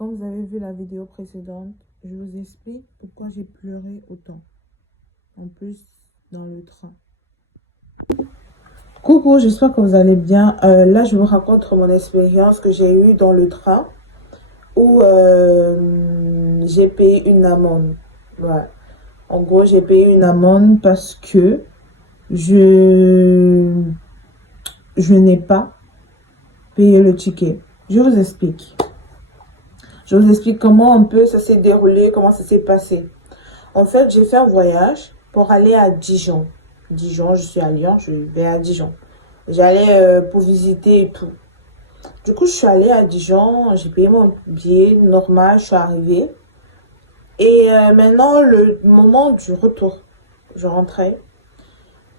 Comme vous avez vu la vidéo précédente, je vous explique pourquoi j'ai pleuré autant. En plus, dans le train. Coucou, j'espère que vous allez bien. Là, je vous raconte mon expérience que j'ai eue dans le train où j'ai payé une amende. Voilà. En gros, j'ai payé une amende parce que je, je n'ai pas payé le ticket. Je vous explique. Je vous explique comment un peu ça s'est déroulé, comment ça s'est passé. En fait, j'ai fait un voyage pour aller à Dijon. Dijon, je suis à Lyon, je vais à Dijon. J'allais pour visiter et tout. Du coup, je suis allée à Dijon, j'ai payé mon billet normal, je suis arrivée. Et maintenant, le moment du retour, je rentrais.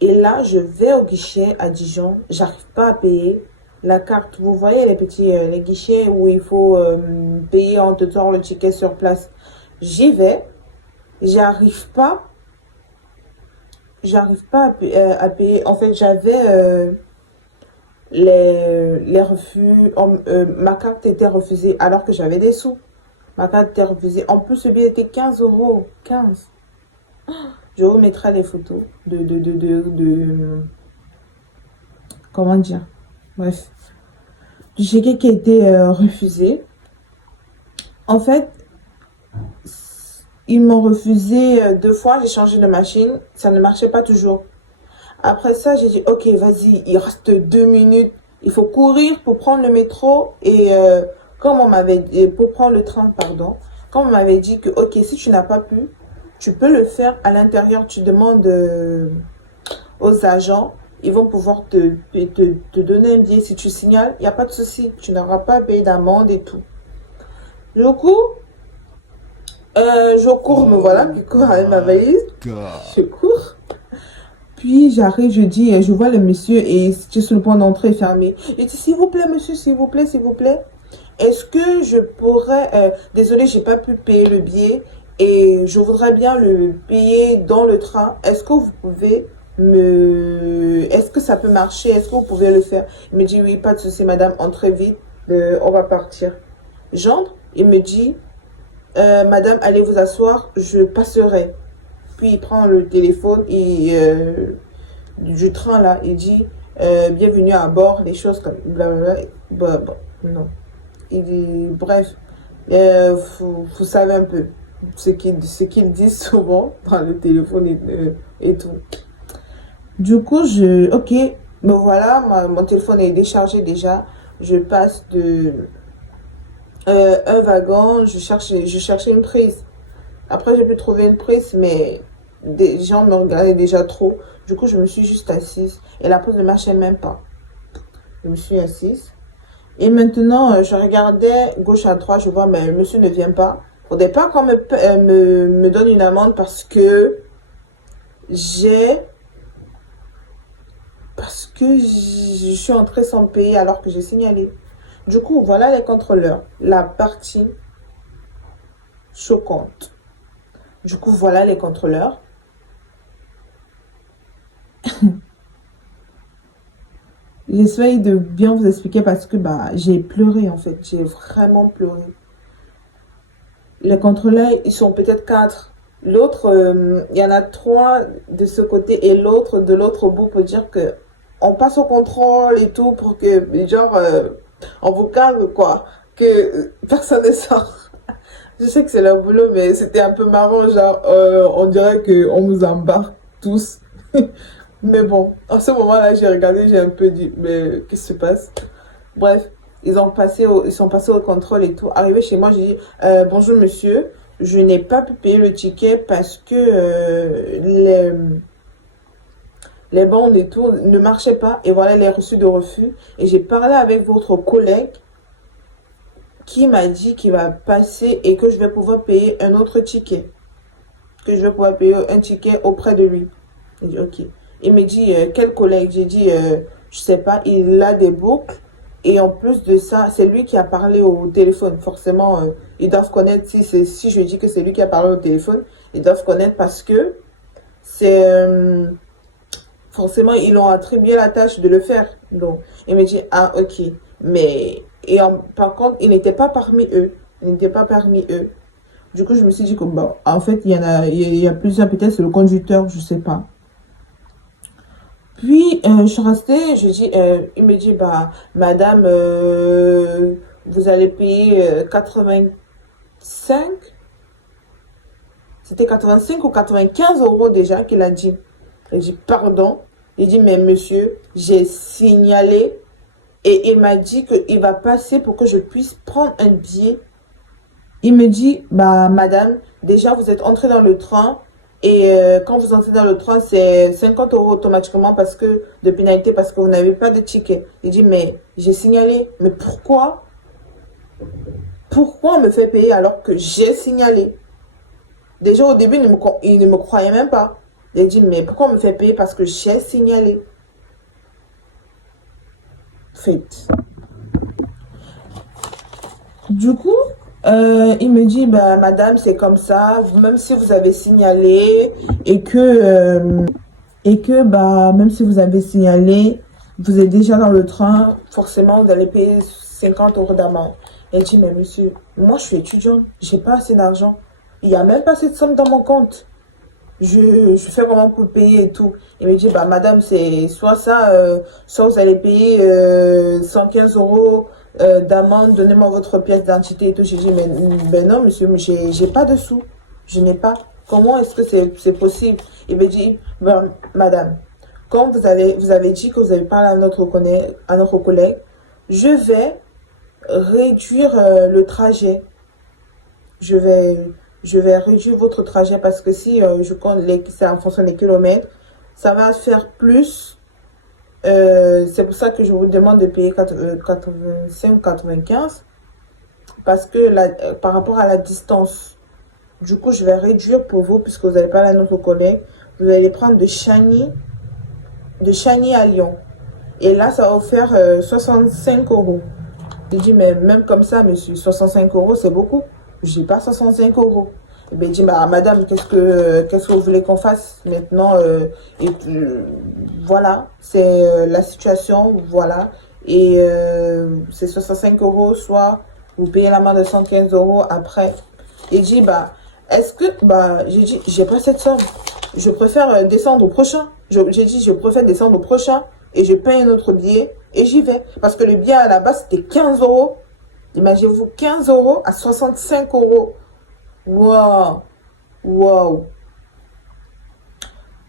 Et là, je vais au guichet à Dijon, j'arrive pas à payer la carte. Vous voyez les petits les guichets où il faut payer, on te sort le ticket sur place. J'y vais, j'arrive pas à payer. En fait, j'avais les refus. Ma carte était refusée alors que j'avais des sous. Ma carte était refusée. En plus, le billet était 15 euros. 15. Je vous mettrai les photos comment dire? Bref. Du chéquier qui a été refusé. En fait, ils m'ont refusé 2 fois. J'ai changé de machine. Ça ne marchait pas toujours. Après ça, j'ai dit, ok, vas-y, il reste 2 minutes. Il faut courir pour prendre le métro et comme on m'avait dit, pour prendre le train, pardon. Comme on m'avait dit que, ok, si tu n'as pas pu, tu peux le faire à l'intérieur. Tu demandes aux agents, ils vont pouvoir te donner un billet. Si tu signales, il n'y a pas de souci. Tu n'auras pas à payer d'amende et tout. Du coup, je cours, me voilà, qui court avec ma valise. Je cours. Puis j'arrive, je dis, je vois le monsieur et c'est sur le point d'entrer fermé. Je dis, s'il vous plaît, monsieur, s'il vous plaît, s'il vous plaît. Est-ce que je pourrais... désolé, j'ai pas pu payer le billet et je voudrais bien le payer dans le train. Est-ce que vous pouvez me... Est-ce que ça peut marcher? Est-ce que vous pouvez le faire? Il me dit, oui, pas de souci, madame, entrez vite, on va partir. J'entre, il me dit, madame, allez vous asseoir, je passerai. Puis il prend le téléphone et du train là, il dit bienvenue à bord, des choses comme blablabla. Non. Il dit, bref, vous savez un peu ce qu'il dit souvent dans le téléphone et tout. Du coup, ok, me voilà, mon téléphone est déchargé déjà. Je passe de un wagon, je cherchais une prise. Après, j'ai pu trouver une prise, mais des gens me regardaient déjà trop. Du coup, je me suis juste assise. Et la prise ne marchait même pas. Je me suis assise. Et maintenant, je regardais gauche à droite. Je vois, mais le monsieur ne vient pas. Faudrait pas qu'on me donne une amende j'ai... Parce que je suis entrée sans payer alors que j'ai signalé. Du coup, voilà les contrôleurs. La partie choquante. Du coup, voilà les contrôleurs. J'essaye de bien vous expliquer parce que j'ai pleuré en fait. J'ai vraiment pleuré. Les contrôleurs, ils sont peut-être 4. L'autre, il y en a 3 de ce côté et l'autre de l'autre bout pour dire que on passe au contrôle et tout pour que, genre, on vous calme quoi. Que personne ne sort. Je sais que c'est leur boulot, mais c'était un peu marrant. Genre, on dirait qu'on nous embarque tous. Mais bon, à ce moment-là, j'ai regardé, j'ai un peu dit, mais qu'est-ce qui se passe? Bref, ils sont passés au contrôle et tout. Arrivé chez moi, j'ai dit, bonjour monsieur, je n'ai pas pu payer le ticket parce que les bandes et tout ne marchaient pas. Et voilà les reçus de refus. Et j'ai parlé avec votre collègue qui m'a dit qu'il va passer et que je vais pouvoir payer un autre ticket. Que je vais pouvoir payer un ticket auprès de lui. J'ai dit, ok. Il me dit, quel collègue? J'ai dit, je sais pas, il a des boucles. Et en plus de ça, c'est lui qui a parlé au téléphone. Forcément, ils doivent connaître, si je dis que c'est lui qui a parlé au téléphone, ils doivent connaître parce que c'est... forcément, ils ont attribué la tâche de le faire. Donc, il me dit, ah, ok. Mais, par contre, il n'était pas parmi eux. Il n'était pas parmi eux. Du coup, je me suis dit que, bon, en fait, il y a plusieurs, peut-être c'est le conducteur, je sais pas. Puis, je suis restée, il me dit, bah, madame, vous allez payer 85, c'était 85 ou 95 euros déjà qu'il a dit. Il dit, pardon. Il dit, mais monsieur, j'ai signalé et il m'a dit qu'il va passer pour que je puisse prendre un billet. Il me dit, bah, madame, déjà, vous êtes entrée dans le train et quand vous entrez dans le train, c'est 50 euros automatiquement parce que de pénalité parce que vous n'avez pas de ticket. Il dit, mais j'ai signalé. Mais pourquoi? Pourquoi on me fait payer alors que j'ai signalé? Déjà, au début, il ne me croyait même pas. Il dit, mais pourquoi on me fait payer parce que j'ai signalé? Fait. Du coup, il me dit, bah, madame, c'est comme ça, même si vous avez signalé et que, même si vous avez signalé, vous êtes déjà dans le train, forcément, vous allez payer 50 euros d'amende. Elle dit, mais monsieur, moi, je suis étudiante, j'ai pas assez d'argent. Il n'y a même pas cette somme dans mon compte. Je fais comment pour payer et tout. Il me dit, bah, madame, c'est soit ça, soit vous allez payer 115 euros d'amende, donnez-moi votre pièce d'identité et tout. J'ai dit, mais ben non, monsieur, mais j'ai pas de sous. Je n'ai pas. Comment est-ce que c'est possible? Il me dit, ben, madame, quand vous avez dit que vous avez parlé à notre collègue, je vais réduire le trajet. Je vais, je vais réduire votre trajet parce que si je compte c'est en fonction des kilomètres, ça va faire plus. C'est pour ça que je vous demande de payer 85 ou 95 parce que par rapport à la distance, du coup, je vais réduire pour vous puisque vous n'allez pas à notre collègue. Vous allez prendre de Chagny à Lyon. Et là, ça va vous faire 65 euros. Il dit, mais même comme ça, monsieur, 65 euros, c'est beaucoup. Je n'ai pas 65 euros. Et bien, il dit, bah, madame, qu'est-ce que vous voulez qu'on fasse maintenant voilà, c'est la situation, voilà. Et c'est 65 euros, soit vous payez l'amende de 115 euros après. Il dit, bah, est-ce que, bah, j'ai dit, j'ai pas cette somme. Je préfère descendre au prochain. J'ai dit, je préfère descendre au prochain et je paye un autre billet et j'y vais. Parce que le billet à la base, c'était 15 euros. Imaginez-vous, 15 euros à 65 euros. Waouh! Waouh!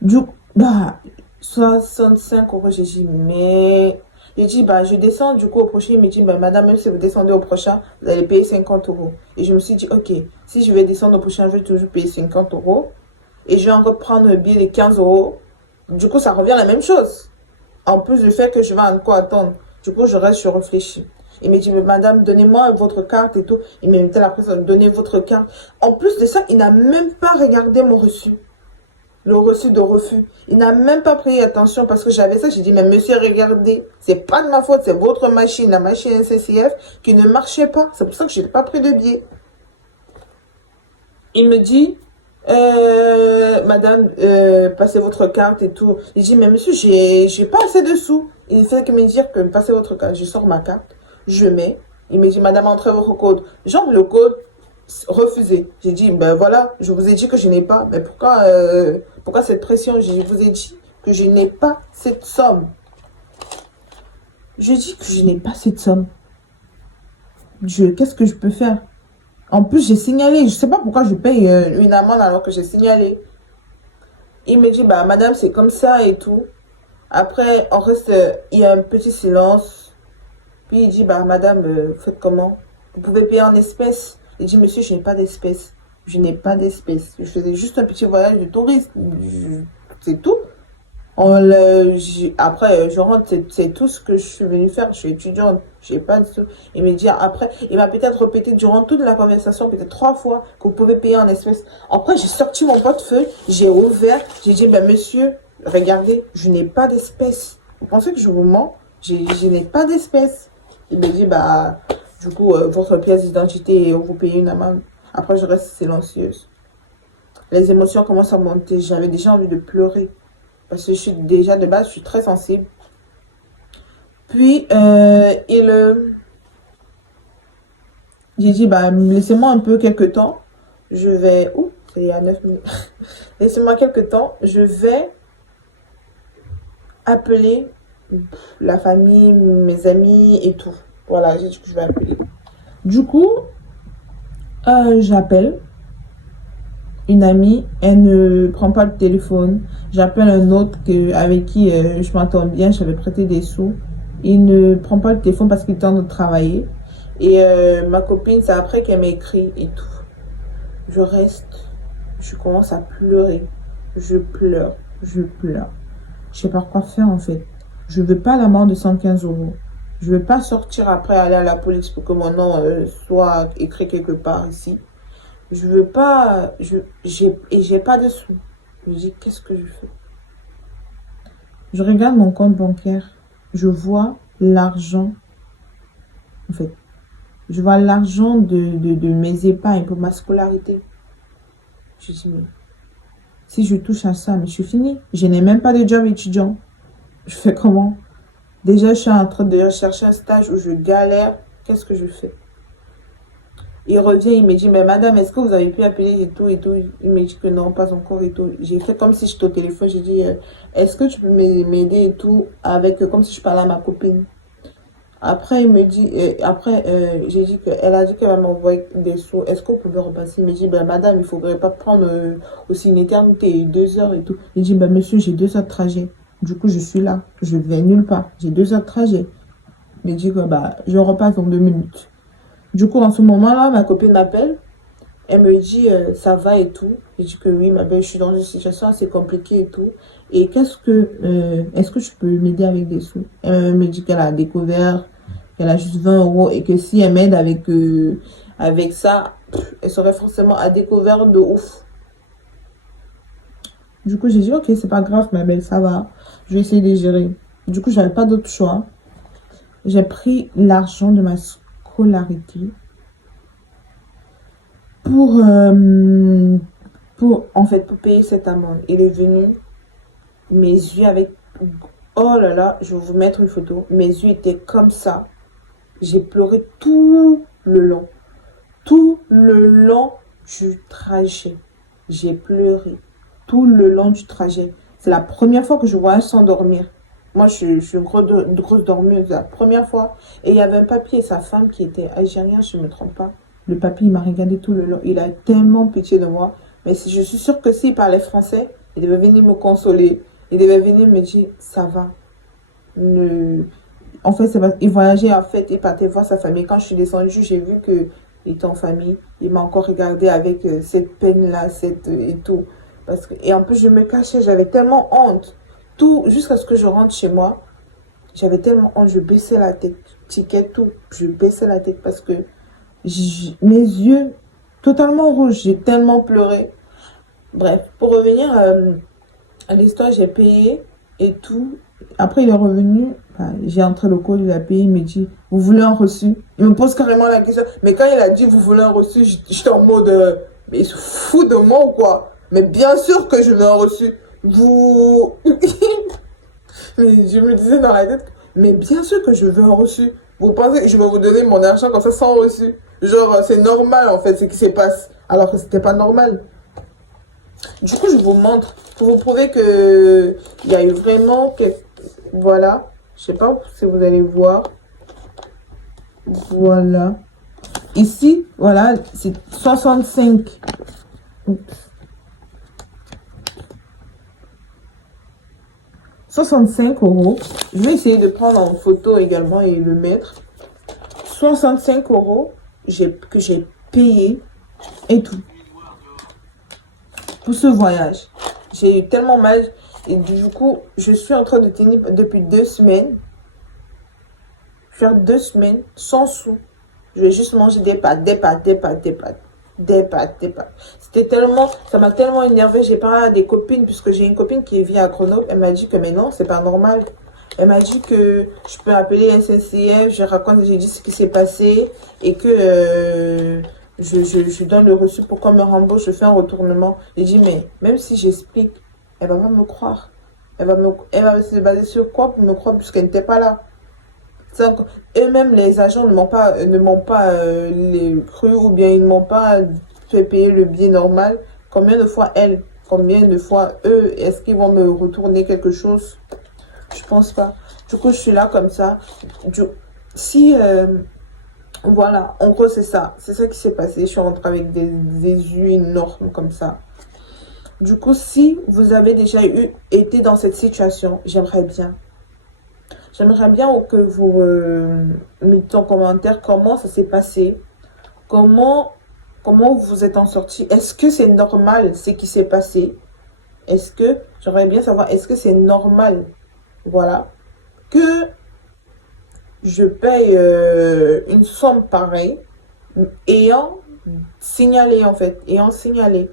Du bah, 65 euros, j'ai dit, mais... J'ai dit, bah, je descends du coup au prochain. Il me dit, bah, madame, même si vous descendez au prochain, vous allez payer 50 euros. Et je me suis dit, ok, si je vais descendre au prochain, je vais toujours payer 50 euros. Et je vais encore prendre le billet de 15 euros. Du coup, ça revient à la même chose. En plus du fait que je vais encore attendre. Du coup, je réfléchis. Il me dit, mais madame, donnez-moi votre carte et tout. Il me mettait la pression, donnez votre carte. En plus de ça, il n'a même pas regardé mon reçu. Le reçu de refus. Il n'a même pas pris attention parce que j'avais ça. J'ai dit, mais monsieur, regardez, c'est pas de ma faute, c'est votre machine, la machine SCF qui ne marchait pas. C'est pour ça que je n'ai pas pris de billet. Il me dit, madame, passez votre carte et tout. Je dis, mais monsieur, j'ai pas assez de sous. Il fait que me dire que passez votre carte. Je sors ma carte, je mets. Il me dit, madame, entrez votre code. J'entre le code, refusé. J'ai dit, ben voilà, je vous ai dit que je n'ai pas. Mais pourquoi cette pression? Je vous ai dit que je n'ai pas cette somme. Je dis que je n'ai pas cette somme. Qu'est-ce que je peux faire? En plus, j'ai signalé. Je ne sais pas pourquoi je paye une amende alors que j'ai signalé. Il me dit, bah, madame, c'est comme ça et tout. Après, il y a un petit silence. Puis il dit, bah, madame, faites comment? Vous pouvez payer en espèces. Il dit, monsieur, je n'ai pas d'espèces. Je n'ai pas d'espèces. Je faisais juste un petit voyage de touriste. C'est tout. Après, je rentre, c'est tout ce que je suis venue faire. Je suis étudiante, j'ai pas de sous. Il me dit après, il m'a peut-être répété durant toute la conversation, peut-être 3 fois, que vous pouvez payer en espèces. Après, j'ai sorti mon portefeuille, j'ai ouvert, j'ai dit, ben monsieur, regardez, je n'ai pas d'espèces. Vous pensez que je vous mens? Je n'ai pas d'espèces. Il me dit, bah, du coup, votre pièce d'identité, vous payez une amende. Après, je reste silencieuse. Les émotions commencent à monter. J'avais déjà envie de pleurer. Parce que je suis déjà de base, je suis très sensible. Puis, J'ai dit, bah, laissez-moi un peu quelques temps. Je vais... Ouh, c'est à 9 minutes. Laissez-moi quelques temps. Je vais appeler la famille, mes amis et tout. Voilà, j'ai dit que je vais appeler. Du coup, j'appelle une amie, elle ne prend pas le téléphone. J'appelle un autre avec qui je m'entends bien, j'avais prêté des sous. Il ne prend pas le téléphone parce qu'il est en train de travailler. Et ma copine, c'est après qu'elle m'a écrit et tout. Je reste, je commence à pleurer. Je pleure, je pleure. Je sais pas quoi faire en fait. Je veux pas l'amende de 115 euros. Je veux pas sortir après aller à la police pour que mon nom soit écrit quelque part ici. Je veux pas, j'ai pas de sous. Je me dis, qu'est-ce que je fais? Je regarde mon compte bancaire. Je vois l'argent. En fait, je vois l'argent de mes épargnes pour ma scolarité. Je dis, mais si je touche à ça, mais je suis finie. Je n'ai même pas de job étudiant. Je fais comment? Déjà, je suis en train de chercher un stage où je galère. Qu'est-ce que je fais? Il revient, il me dit, mais madame, est-ce que vous avez pu appeler et tout et tout? Il me dit que non, pas encore et tout. J'ai fait comme si j'étais au téléphone. J'ai dit, est-ce que tu peux m'aider et tout avec, comme si je parlais à ma copine. Après, il me dit, j'ai dit qu'elle a dit qu'elle va m'envoyer des sous. Est-ce qu'on pouvait repasser? Il me dit, ben madame, il ne faudrait pas prendre aussi une éternité, 2 heures et tout. Il dit, ben monsieur, j'ai 2 heures de trajet. Du coup, je suis là. Je vais nulle part. J'ai 2 heures de trajet. Il me dit que bah, je repasse dans 2 minutes. Du coup, en ce moment-là, ma copine m'appelle. Elle me dit, ça va et tout. Je dis que oui, ma belle, je suis dans une situation assez compliquée et tout. Et est-ce que tu peux m'aider avec des sous? Elle me dit qu'elle a découvert, qu'elle a juste 20 euros et que si elle m'aide avec ça, elle serait forcément à découvert de ouf. Du coup, j'ai dit, ok, c'est pas grave, ma belle, ça va. Je vais essayer de gérer. Du coup, j'avais pas d'autre choix. J'ai pris l'argent de ma scolarité pour, en fait, pour payer cette amende. Il est venu, mes yeux avec... Oh là là, je vais vous mettre une photo. Mes yeux étaient comme ça. J'ai pleuré tout le long. Tout le long du trajet. J'ai pleuré tout le long du trajet. C'est la première fois que je vois un sans dormir. Moi, je suis une grosse dormeuse. La première fois. Et il y avait un papy et sa femme qui était algérien, je ne me trompe pas. Le papy, il m'a regardé tout le long. Il a tellement pitié de moi. Mais je suis sûre que s'il parlait français, il devait venir me consoler. Il devait venir me dire, ça va. Ne... En fait, il voyageait, en fait, il partait voir sa famille. Quand je suis descendue, j'ai vu qu'il était en famille. Il m'a encore regardé avec cette peine-là, et tout. Et en plus, je me cachais, j'avais tellement honte. Tout, jusqu'à ce que je rentre chez moi, j'avais tellement honte, je baissais la tête. Ticket, tout. Je baissais la tête parce que mes yeux, totalement rouges, j'ai tellement pleuré. Bref, pour revenir à l'histoire, j'ai payé et tout. Après, il est revenu. Enfin, j'ai entré le code, il a payé, il me dit, vous voulez un reçu? Il me pose carrément la question. Mais quand il a dit, vous voulez un reçu, j'étais en mode, mais il se fout de moi ou quoi? Mais bien sûr que je veux un reçu. Vous... Mais je me disais dans la tête, mais bien sûr que je veux un reçu. Vous pensez que je vais vous donner mon argent comme ça sans reçu? Genre, c'est normal en fait ce qui se passe. Alors que c'était pas normal. Du coup, je vous montre pour vous prouver que il y a eu vraiment que voilà. Je sais pas si vous allez voir. Voilà. Ici, voilà, c'est 65. Oups. 65 euros. Je vais essayer de prendre en photo également et le mettre. 65 euros que j'ai payé et tout. Pour ce voyage. J'ai eu tellement mal. Et du coup, je suis en train de tenir depuis 2 semaines. Faire 2 semaines sans sous. Je vais juste manger des pâtes, des pâtes, des pâtes, des pâtes. Des pâtes, des pâtes. C'était tellement, ça m'a tellement énervé. J'ai parlé à des copines, puisque j'ai une copine qui vit à Grenoble. Elle m'a dit que, mais non, c'est pas normal. Elle m'a dit que je peux appeler SNCF, j'ai dit ce qui s'est passé et que je donne le reçu pour qu'on me rembourse, je fais un retournement. J'ai dit, mais même si j'explique, elle va pas me croire. Elle va se baser sur quoi pour me croire puisqu'elle n'était pas là? Eux-mêmes, les agents ne m'ont pas les cru ou bien ils ne m'ont pas fait payer le billet normal. Combien de fois elles, combien de fois eux, est-ce qu'ils vont me retourner quelque chose? Je pense pas. Du coup, je suis là comme ça. Du, si, voilà, en gros, c'est ça. C'est ça qui s'est passé. Je suis rentrée avec des yeux énormes comme ça. Du coup, si vous avez déjà été dans cette situation, j'aimerais bien. J'aimerais bien que vous mettez en commentaire comment ça s'est passé. Comment, comment vous êtes en sorti. Est-ce que c'est normal ce qui s'est passé? Est-ce que, j'aimerais bien savoir, est-ce que c'est normal, voilà, que je paye une somme pareille, ayant signalé en fait, ayant signalé.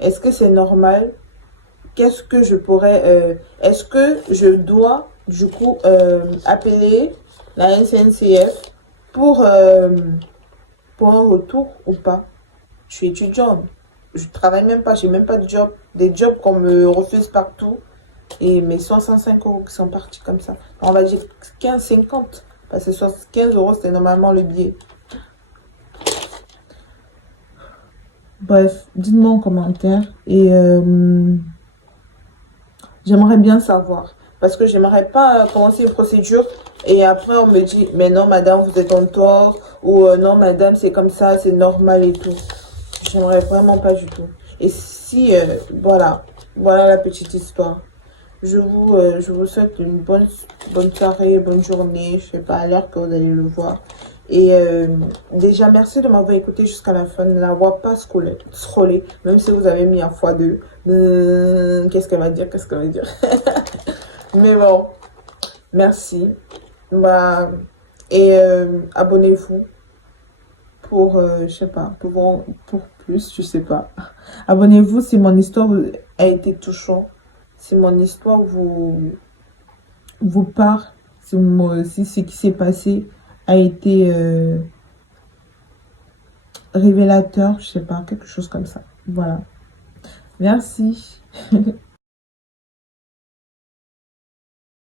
Est-ce que c'est normal? Qu'est-ce que je pourrais, est-ce que je dois du coup appeler la SNCF pour, pour un retour ou pas? Je suis étudiante, je travaille même pas, j'ai même pas de job, des jobs qu'on me refuse partout. Et mes 65 euros qui sont partis comme ça. On va dire 15,50. Parce que 15 euros, c'était normalement le billet. Bref, dites-moi en commentaire. Et j'aimerais bien savoir. Parce que j'aimerais pas commencer une procédure. Et après, on me dit, mais non, madame, vous êtes en tort. Ou non, madame, c'est comme ça, c'est normal et tout. J'aimerais vraiment pas du tout. Et si, voilà. Voilà la petite histoire. Je vous souhaite une bonne soirée, bonne journée, je sais pas à l'heure que vous allez le voir. Et déjà, merci de m'avoir écouté jusqu'à la fin, de n'avoir pas scrollé, même si vous avez mis un fois deux. Qu'est-ce qu'elle va dire, qu'est-ce qu'elle va dire. Mais bon, merci. Bah, et abonnez-vous pour, je sais pas, pour plus, je sais pas. Abonnez-vous si mon histoire a été touchante. Si mon histoire vous parle, si ce qui s'est passé a été révélateur, je sais pas, quelque chose comme ça. Voilà. Merci.